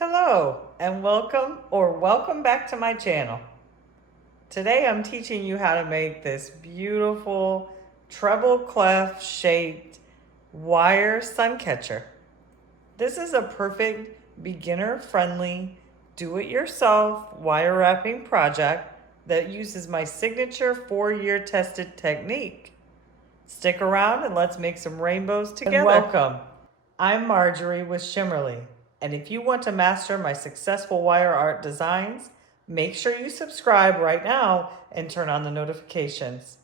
Hello and welcome back to my channel. Today I'm teaching you how to make this beautiful treble clef shaped wire sun catcher. This is a perfect beginner friendly do-it-yourself wire wrapping project that uses my signature 4-year tested technique. Stick around and let's make some rainbows together. And welcome. I'm Marjorie with Shimmerly, and if you want to master my successful wire art designs, make sure you subscribe right now and turn on the notifications.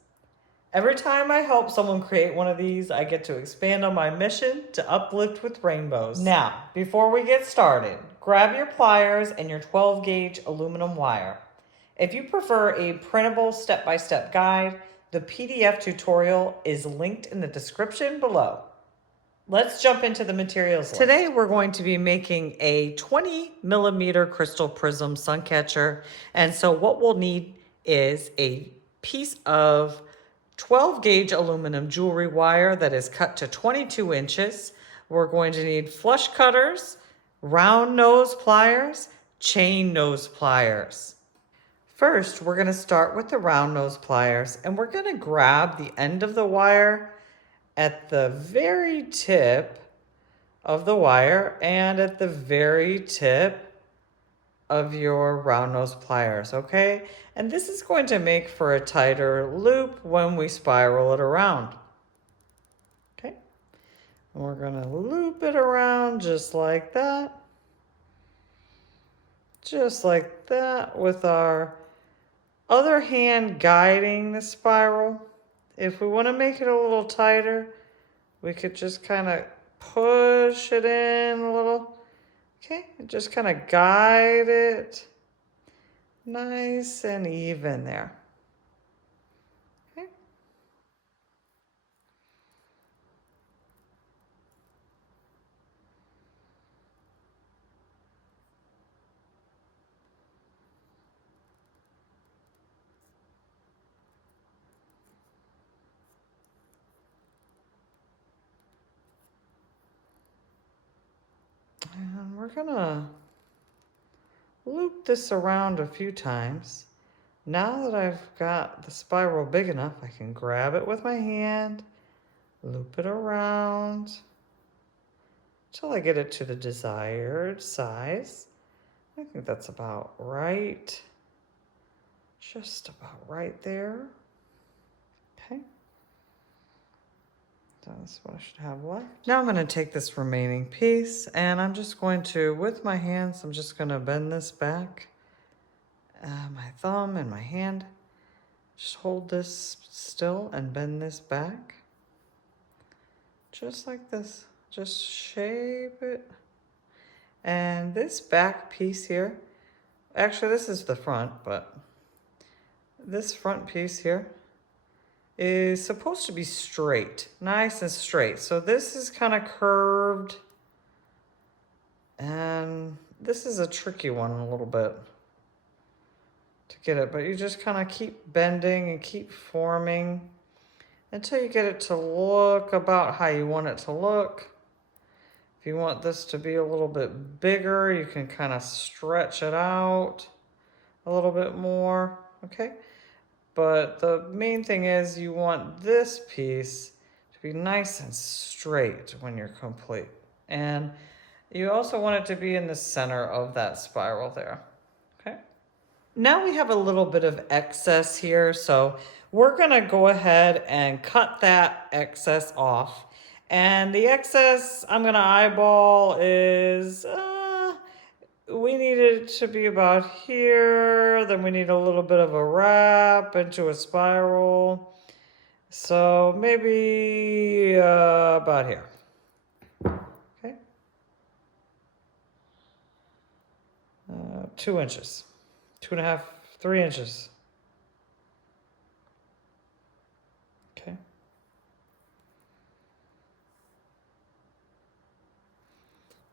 Every time I help someone create one of these, I get to expand on my mission to uplift with rainbows. Now, before we get started, grab your pliers and your 12-gauge aluminum wire. If you prefer a printable step-by-step guide, the PDF tutorial is linked in the description below. Let's jump into the materials list. Today we're going to be making a 20mm crystal prism sun catcher. And so what we'll need is a piece of 12-gauge aluminum jewelry wire that is cut to 22 inches. We're going to need flush cutters, round nose pliers, chain nose pliers. First, we're going to start with the round nose pliers, and we're going to grab the end of the wire at the very tip of the wire and at the very tip of your round nose pliers, okay? And this is going to make for a tighter loop when we spiral it around. Okay? And we're going to loop it around just like that. Just like that, with our other hand guiding the spiral. If we want to make it a little tighter, we could just kind of push it in a little. Okay, and just kind of guide it nice and even there. Okay. And we're gonna loop this around a few times. Now that I've got the spiral big enough, I can grab it with my hand, loop it around until I get it to the desired size. I think that's about right. Just about right there. Okay. That's what I should have left. Now I'm going to take this remaining piece and I'm just going to, with my hands, I'm just going to bend this back. My thumb and my hand. Just hold this still and bend this back. Just like this. Just shape it. And this back piece here, actually this is the front, but this front piece here is supposed to be straight, nice and straight. So this is kind of curved, and this is a tricky one a little bit to get it, but you just kind of keep bending and keep forming until you get it to look about how you want it to look. If you want this to be a little bit bigger, you can kind of stretch it out a little bit more, okay? But the main thing is you want this piece to be nice and straight when you're complete. And you also want it to be in the center of that spiral there, okay? Now we have a little bit of excess here, so we're gonna go ahead and cut that excess off. And the excess I'm gonna eyeball is, we need it to be about here. Then we need a little bit of a wrap into a spiral. So maybe about here. Okay. 2 inches. 2.5, 3 inches. Okay.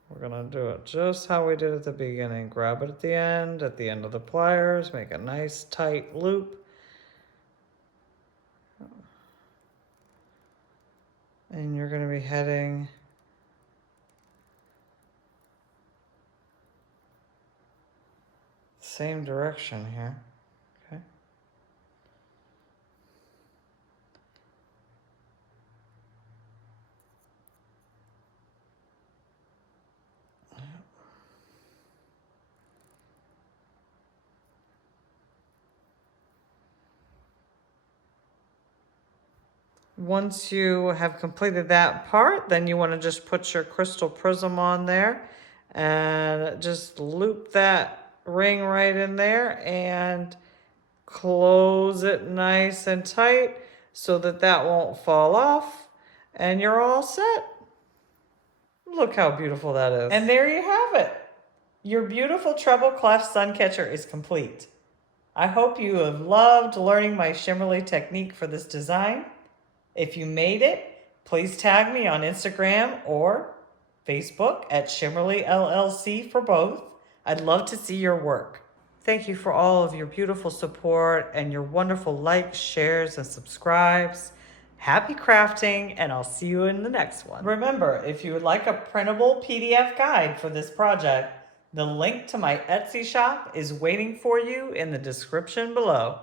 We're gonna do it just how we did at the beginning. Grab it at the end of the pliers, make a nice tight loop. And you're gonna be heading same direction here. Okay. Once you have completed that part, then you want to just put your crystal prism on there and just loop that ring right in there and close it nice and tight so that that won't fall off, and you're all set. Look how beautiful that is. And there you have it. Your beautiful treble clef Suncatcher is complete. I hope you have loved learning my shimmerly technique for this design. If you made it, please tag me on Instagram or Facebook at Shimmerly LLC for both. I'd love to see your work. Thank you for all of your beautiful support and your wonderful likes, shares, and subscribes. Happy crafting, and I'll see you in the next one. Remember, if you would like a printable PDF guide for this project, the link to my Etsy shop is waiting for you in the description below.